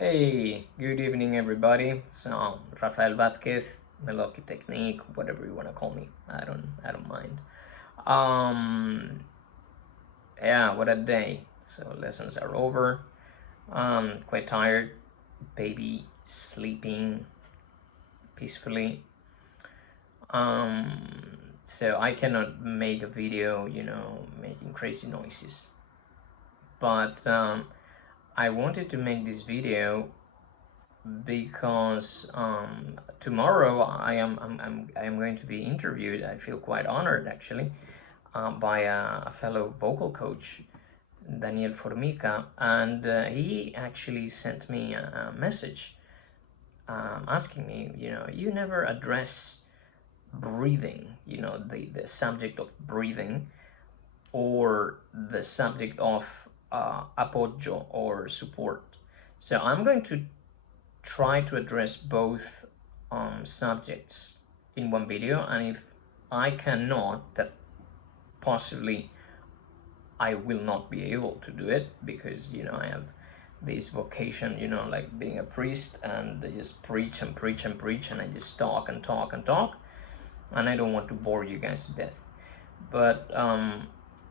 Hey, good evening, everybody. So, Rafael Vázquez, Meloki Technique, whatever you want to call me. I don't mind. Um, yeah, what a day. So lessons are over. Quite tired. Baby sleeping peacefully. So I cannot make a video, making crazy noises. But I wanted to make this video because tomorrow I am going to be interviewed. I feel quite honored actually by a fellow vocal coach, Daniel Formica, and he actually sent me a message asking me, you never address breathing, the subject of breathing or the subject of apoyo or support. So I'm going to try to address both subjects in one video, and if I cannot, that possibly I will not be able to do it because I have this vocation, like being a priest, and I just preach and preach and preach, and I just talk and talk and talk, and I don't want to bore you guys to death. But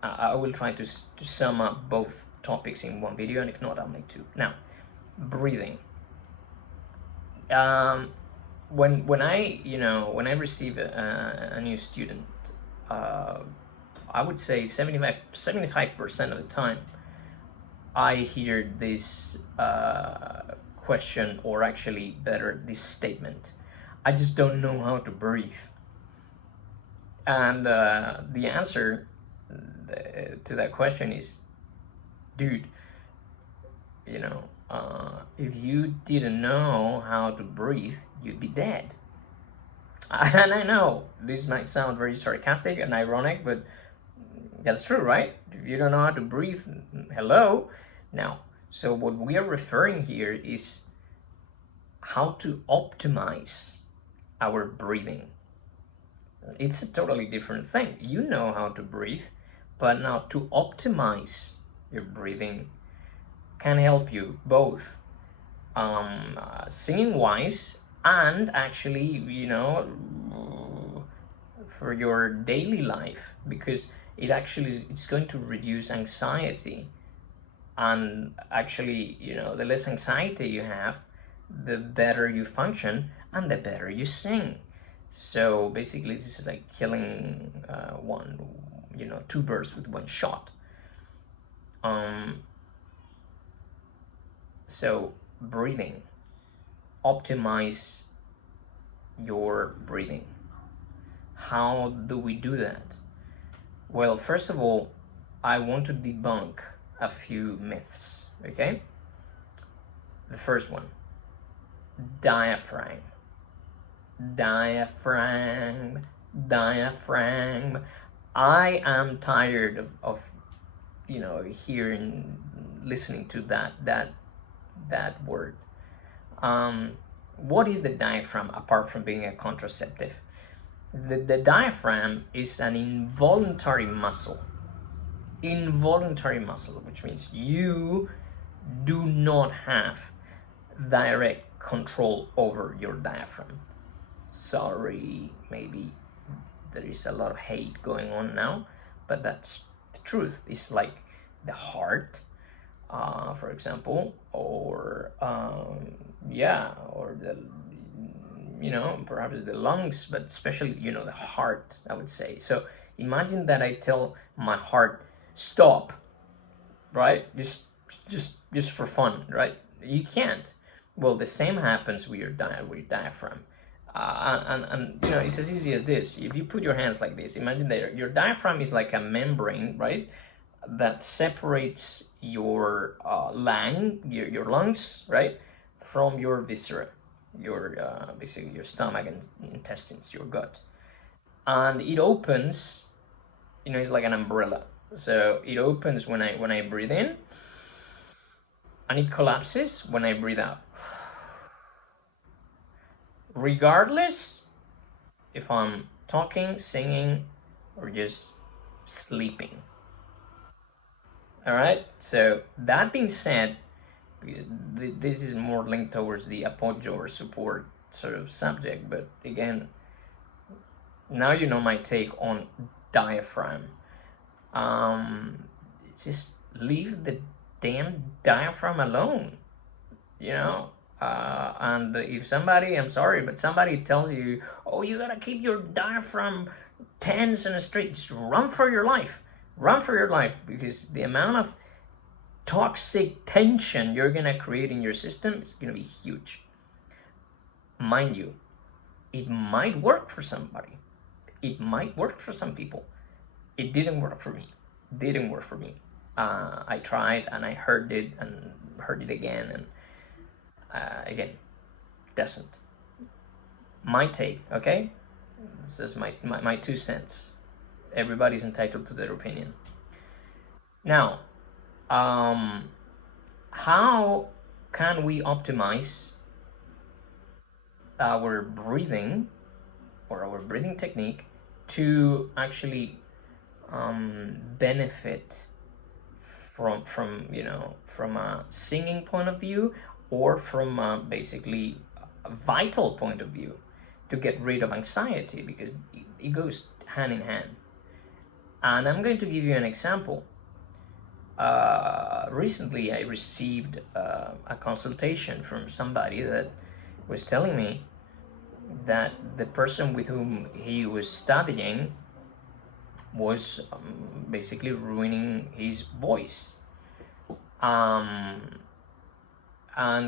I will try to sum up both topics in one video, and if not, I'll make two. Now, breathing. When I receive a new student, I would say 75% of the time I hear this question, or actually better, this statement: I just don't know how to breathe. And the answer to that question is, dude, if you didn't know how to breathe, you'd be dead. And I know this might sound very sarcastic and ironic, but that's true, right? If you don't know how to breathe, hello. Now, so what we are referring here is how to optimize our breathing. It's a totally different thing. You know how to breathe, but now to optimize your breathing can help you both singing wise and actually, for your daily life, because it's going to reduce anxiety. And actually, the less anxiety you have, the better you function and the better you sing. So basically, this is like killing two birds with one shot. So breathing, optimize your breathing. How do we do that? Well, first of all, I want to debunk a few myths, okay? The first one, diaphragm. Diaphragm. I am tired of listening to that word. What is the diaphragm apart from being a contraceptive? The diaphragm is an involuntary muscle, which means you do not have direct control over your diaphragm. Sorry, maybe there is a lot of hate going on now, but that's the truth. It's like the heart, for example, or or the perhaps the lungs, but especially the heart, I would say. So imagine that I tell my heart, stop, right? Just for fun, right? You can't. Well, the same happens with your diaphragm. And it's as easy as this. If you put your hands like this, imagine that your diaphragm is like a membrane, right, that separates your your lungs, right, from your viscera, your basically your stomach and intestines, your gut. And it opens, it's like an umbrella. So it opens when I breathe in, and it collapses when I breathe out. Regardless if I'm talking, singing, or just sleeping. All right, so that being said, This is more linked towards the appoggio or support sort of subject, but again, now you know my take on diaphragm. Just leave the damn diaphragm alone, you know. And if somebody, I'm sorry, but somebody tells you, oh, you gotta keep your diaphragm tense and straight, just run for your life. Run for your life, because the amount of toxic tension you're gonna create in your system is gonna be huge. Mind you, it might work for somebody. It might work for some people. It didn't work for me. Didn't work for me. I tried and I heard it and heard it again, and again, doesn't. My take, okay? This is my 2 cents. Everybody's entitled to their opinion. Now, how can we optimize our breathing or our breathing technique to actually benefit from a singing point of view, or from basically a vital point of view, to get rid of anxiety, because it goes hand in hand. And I'm going to give you an example. Recently I received a consultation from somebody that was telling me that the person with whom he was studying was basically ruining his voice. And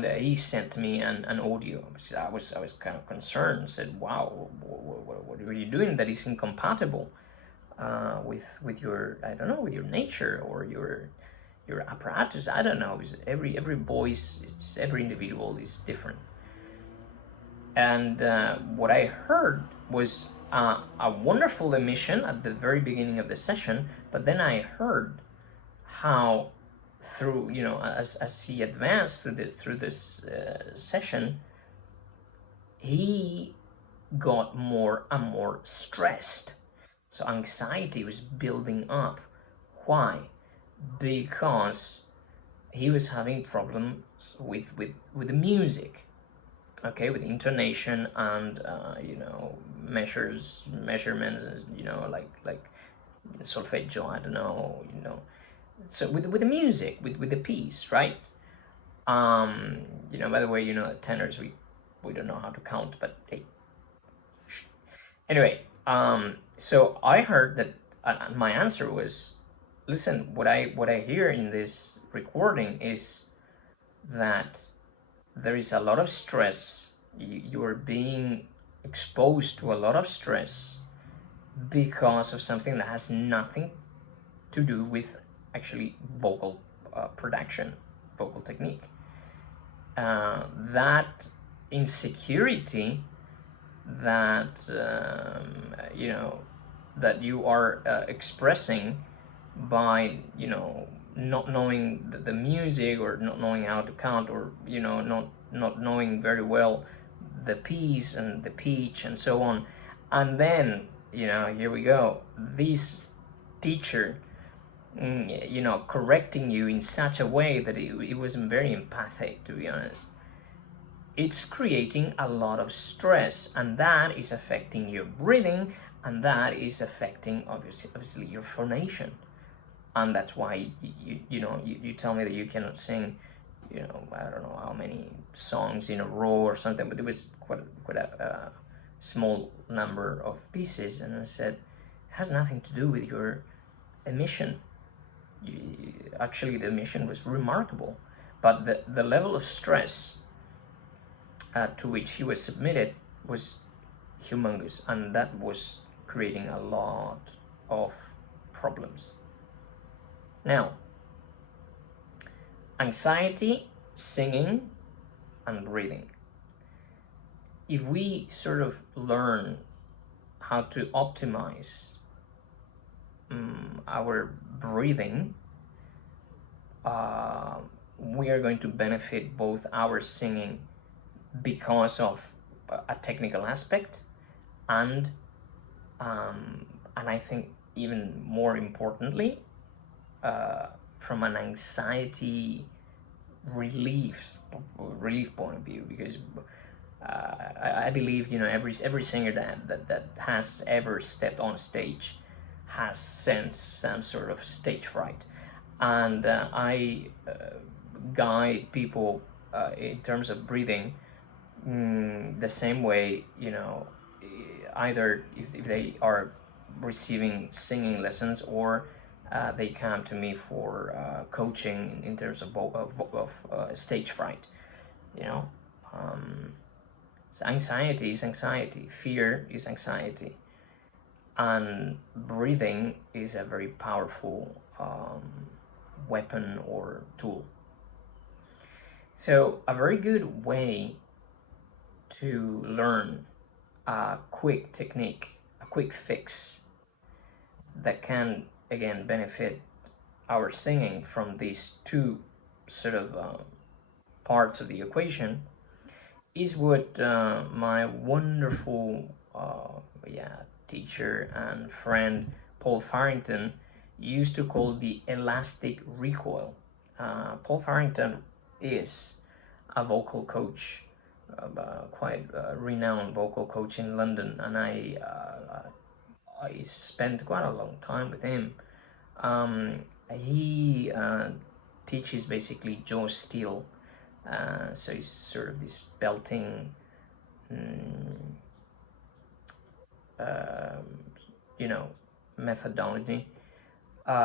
he sent me an audio. I was kind of concerned. Said, "Wow, what are you doing that is incompatible with your, I don't know, with your nature or your apparatus? I don't know. Because every voice, every individual is different." And what I heard was a wonderful emission at the very beginning of the session, but then I heard how through, as he advanced through this session, he got more and more stressed. So anxiety was building up. Why? Because he was having problems with the music. Okay, with intonation and measurements, like solfeggio, I don't know, so with the music, with the piece, right? By the way, tenors, we don't know how to count, but hey. Anyway, so I heard that my answer was, listen, what I hear in this recording is that there is a lot of stress. You are being exposed to a lot of stress because of something that has nothing to do with actually vocal production, vocal technique. That insecurity that that you are expressing by not knowing the music, or not knowing how to count, or not knowing very well the piece and the pitch and so on. And then here we go, this teacher correcting you in such a way that it wasn't very empathic, to be honest. It's creating a lot of stress, and that is affecting your breathing, and that is affecting obviously your phonation. And that's why you tell me that you cannot sing, I don't know how many songs in a row or something, but it was quite a small number of pieces. And I said, it has nothing to do with your emission. Actually, the emission was remarkable, but the level of stress to which he was submitted was humongous, and that was creating a lot of problems. Now, anxiety, singing, and breathing. If we sort of learn how to optimize our breathing, we are going to benefit both our singing because of a technical aspect, and I think even more importantly, from an anxiety relief point of view, because I believe, you know, every singer that has ever stepped on stage has sensed some sort of stage fright, and I guide people in terms of breathing, the same way, you know, either if they are receiving singing lessons, or they come to me for coaching in terms of stage fright, you know. So anxiety is anxiety, fear is anxiety, and breathing is a very powerful weapon or tool. So a very good way to learn a quick technique, a quick fix that can again benefit our singing from these two sort of parts of the equation, is what my wonderful teacher and friend Paul Farrington used to call the elastic recoil. Paul Farrington is a vocal coach, quite a renowned vocal coach in London, and I spent quite a long time with him. He teaches basically jaw steel, so it's sort of this belting, you know, methodology.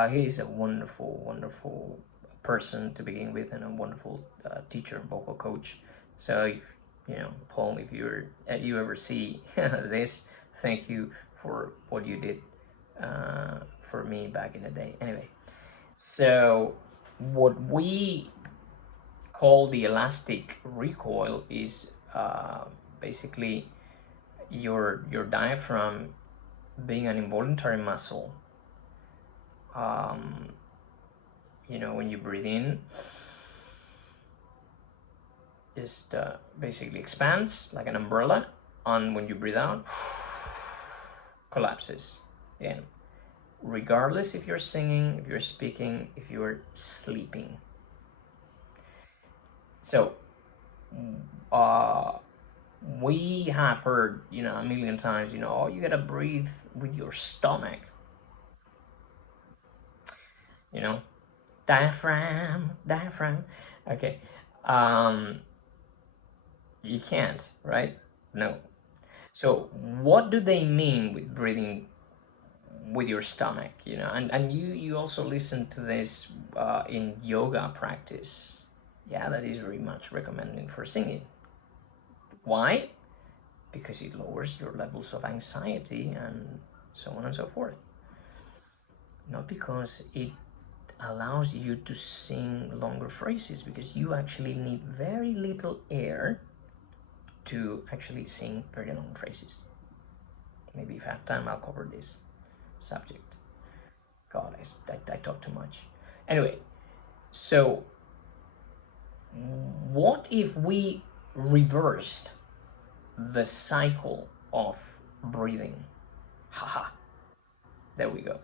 He's a wonderful person to begin with, and a wonderful teacher and vocal coach. So if you know, Paul, if you ever see this, thank you for what you did for me back in the day. Anyway, so what we call the elastic recoil is basically your diaphragm being an involuntary muscle. You know, when you breathe in, just basically expands like an umbrella, and when you breathe out, collapses. Again, regardless if you're singing, if you're speaking, if you're sleeping. So we have heard, you know, a million times, you know, oh, you gotta breathe with your stomach, you know, diaphragm. Okay, you can't, right? No. So what do they mean with breathing with your stomach, you know? And you also listen to this in yoga practice. Yeah, that is very much recommended for singing. Why? Because it lowers your levels of anxiety and so on and so forth. Not because it allows you to sing longer phrases, because you actually need very little air to actually sing very long phrases. Maybe if I have time, I'll cover this subject. God, I talk too much. Anyway, so what if we reversed the cycle of breathing? Haha, there we go.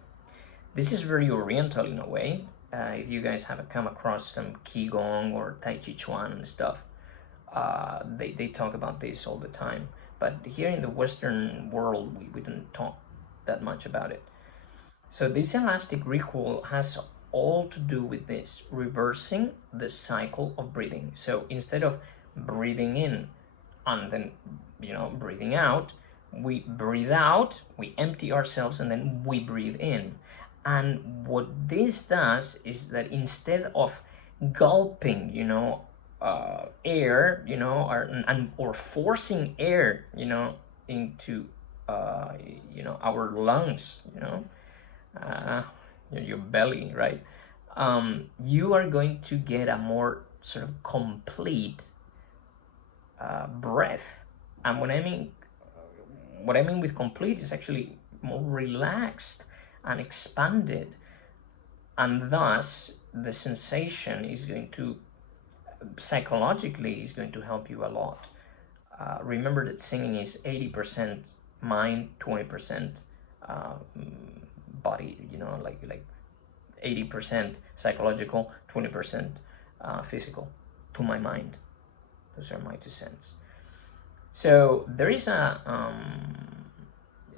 This is very oriental in a way. If you guys have come across some Qigong or Tai Chi Chuan and stuff, they talk about this all the time. But here in the Western world, we don't talk that much about it. So this elastic recoil has all to do with this, reversing the cycle of breathing. So instead of breathing in and then, you know, breathing out, we breathe out, we empty ourselves, and then we breathe in. And what this does is that instead of gulping, you know, air, you know, or forcing air, you know, into, you know, our lungs, you know, your belly, right? You are going to get a more sort of complete breath. And what I mean with complete is actually more relaxed and expanded, and thus the sensation is going to, psychologically, is going to help you a lot. Remember that singing is 80% mind, 20% body, you know, like 80% psychological, 20% physical. to my mind. Those are my 2 cents. So there is a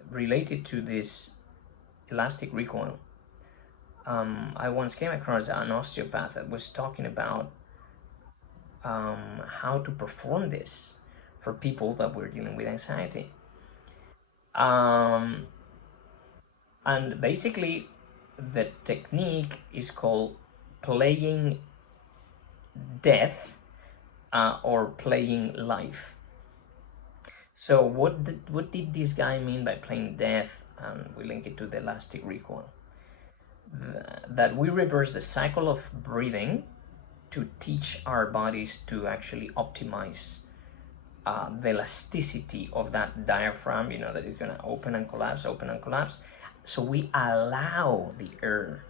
related to this elastic recoil. I once came across an osteopath that was talking about how to perform this for people that were dealing with anxiety. And basically, the technique is called playing death or playing life. So what did this guy mean by playing death? And we link it to the elastic recoil. That we reverse the cycle of breathing to teach our bodies to actually optimize the elasticity of that diaphragm, that is going to open and collapse. So we allow the air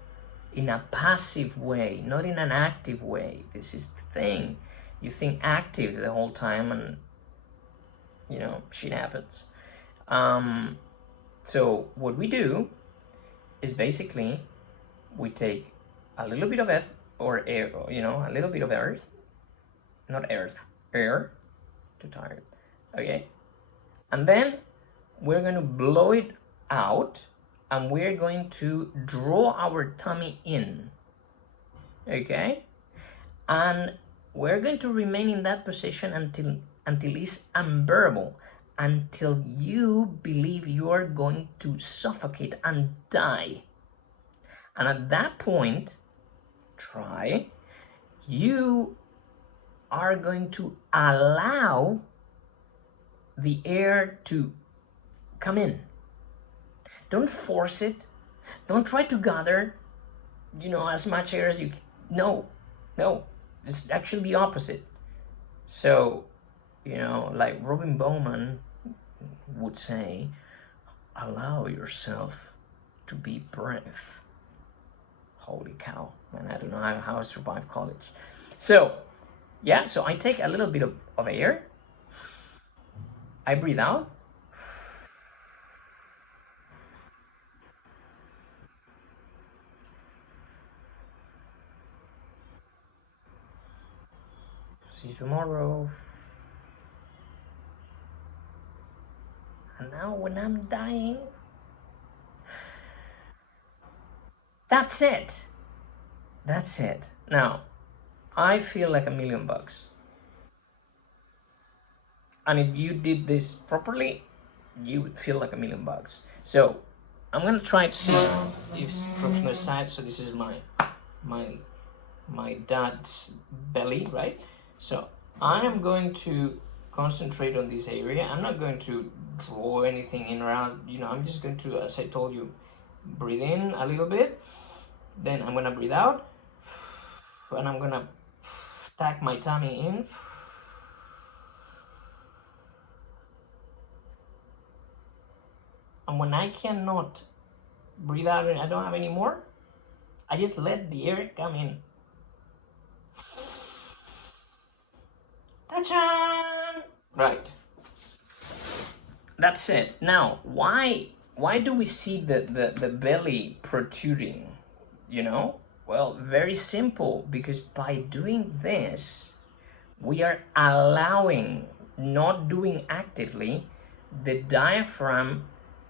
in a passive way, not in an active way. This is the thing. You think active the whole time and, shit happens. So what we do is basically we take a little bit of earth or air, a little bit of earth, not earth, air, too tired, okay? And then we're going to blow it out and we're going to draw our tummy in, okay? And we're going to remain in that position until it's unbearable, until you believe you are going to suffocate and die. And at that point, you are going to allow the air to come in. Don't force it. Don't try to gather, as much air as you can. No. It's actually the opposite. So, like Robin Bowman would say, allow yourself to be breath. Holy cow, man, I don't know how I survived college. So, so I take a little bit of air. I breathe out. See you tomorrow. And now when I'm dying, that's it. Now, I feel like $1,000,000. And if you did this properly, you would feel like $1,000,000. So I'm gonna try to see if from the side. So this is my dad's belly, right? So I am going to concentrate on this area. I'm not going to draw anything in around, I'm just going to, as I told you, breathe in a little bit. Then I'm gonna breathe out. And I'm gonna tuck my tummy in. And when I cannot breathe out and I don't have any more, I just let the air come in. Ta-chan! Right. That's it. Now, why do we see the belly protruding? Well, very simple, because by doing this, we are allowing, not doing actively, the diaphragm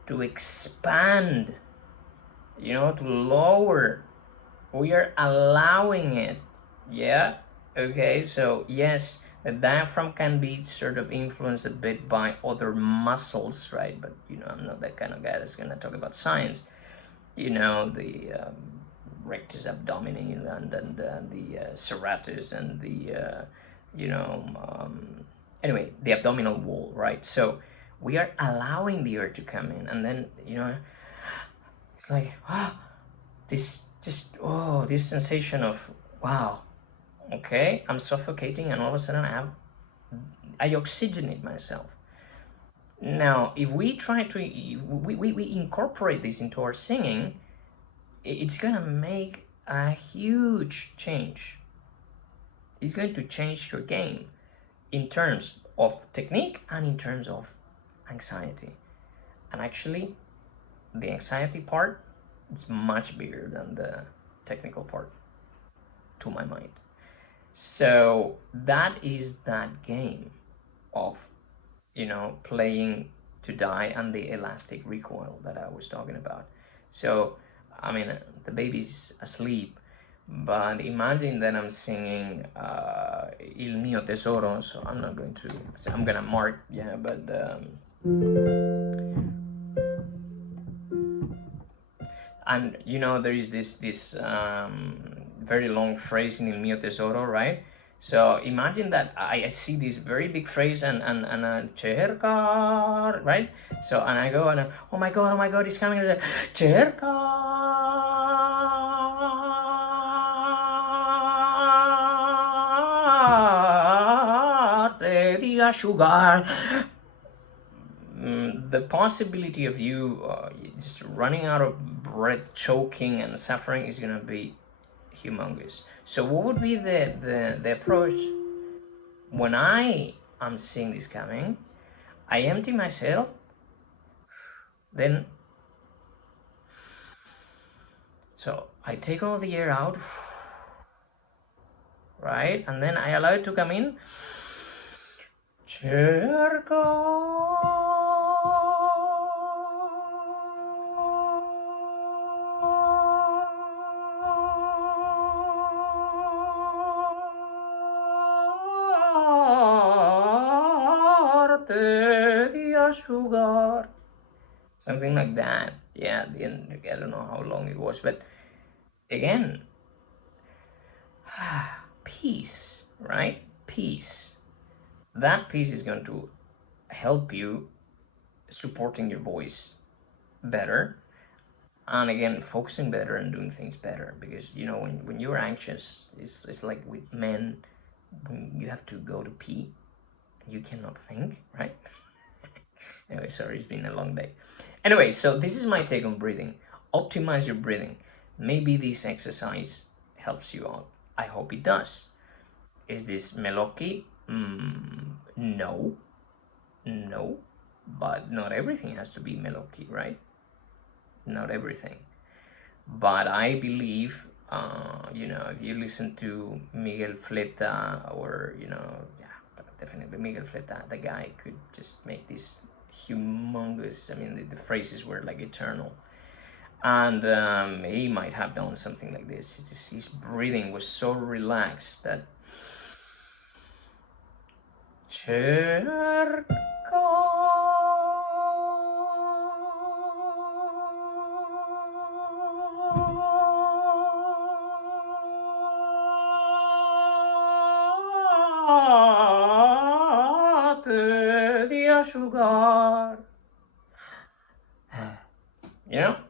to expand, to lower. We are allowing it. Yeah? Okay, so yes, the diaphragm can be sort of influenced a bit by other muscles, right? But, I'm not that kind of guy that's going to talk about science. The rectus abdominis and the serratus and the, anyway, the abdominal wall, right? So we are allowing the air to come in, and then, it's like, this sensation of, wow, okay, I'm suffocating, and all of a sudden I oxygenate myself. Now, if we try to, we incorporate this into our singing, it's going to make a huge change. It's going to change your game in terms of technique and in terms of anxiety. And actually, the anxiety part is much bigger than the technical part, to my mind. So that is that game of, playing to die and the elastic recoil that I was talking about. So, I mean, the baby's asleep, but imagine that I'm singing Il mio tesoro, so I'm gonna mark, yeah, but and there is this very long phrase in Il mio tesoro, right? So imagine that I see this very big phrase and cercar, right? So and I go and oh my god, it's coming, and I say cercar te di asciugar. The possibility of you just running out of breath, choking and suffering is going to be humongous. So what would be the approach when I am seeing this coming? I empty myself, then so I take all the air out, right, and then I allow it to come in. Sugar, something like that. Yeah, at the end, I don't know how long it was, but again, peace, right? Peace. That peace is going to help you supporting your voice better, and again, focusing better and doing things better. Because when you're anxious, it's like with men, when you have to go to pee, you cannot think, right? Anyway, sorry, it's been a long day. Anyway, so this is my take on breathing. Optimize your breathing. Maybe this exercise helps you out. I hope it does. Is this meloki? No. But not everything has to be meloki, right? Not everything. But I believe, if you listen to Miguel Fleta or, definitely Miguel Fleta, the guy could just make this humongous, I mean, the phrases were like eternal. And he might have done something like this. His breathing was so relaxed that sugar.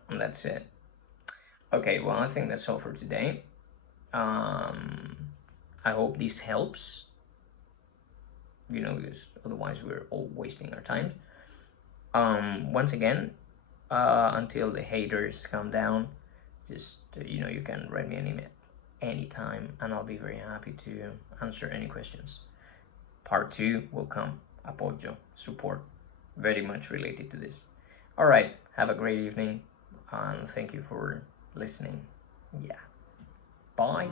And that's it. Okay, well, I think that's all for today. I hope this helps, because otherwise we're all wasting our time. Once again, until the haters come down, just, you can write me an email anytime, and I'll be very happy to answer any questions. Part 2 will come. Apoyo, support, very much related to this. All right, have a great evening, and thank you for listening. Yeah, bye.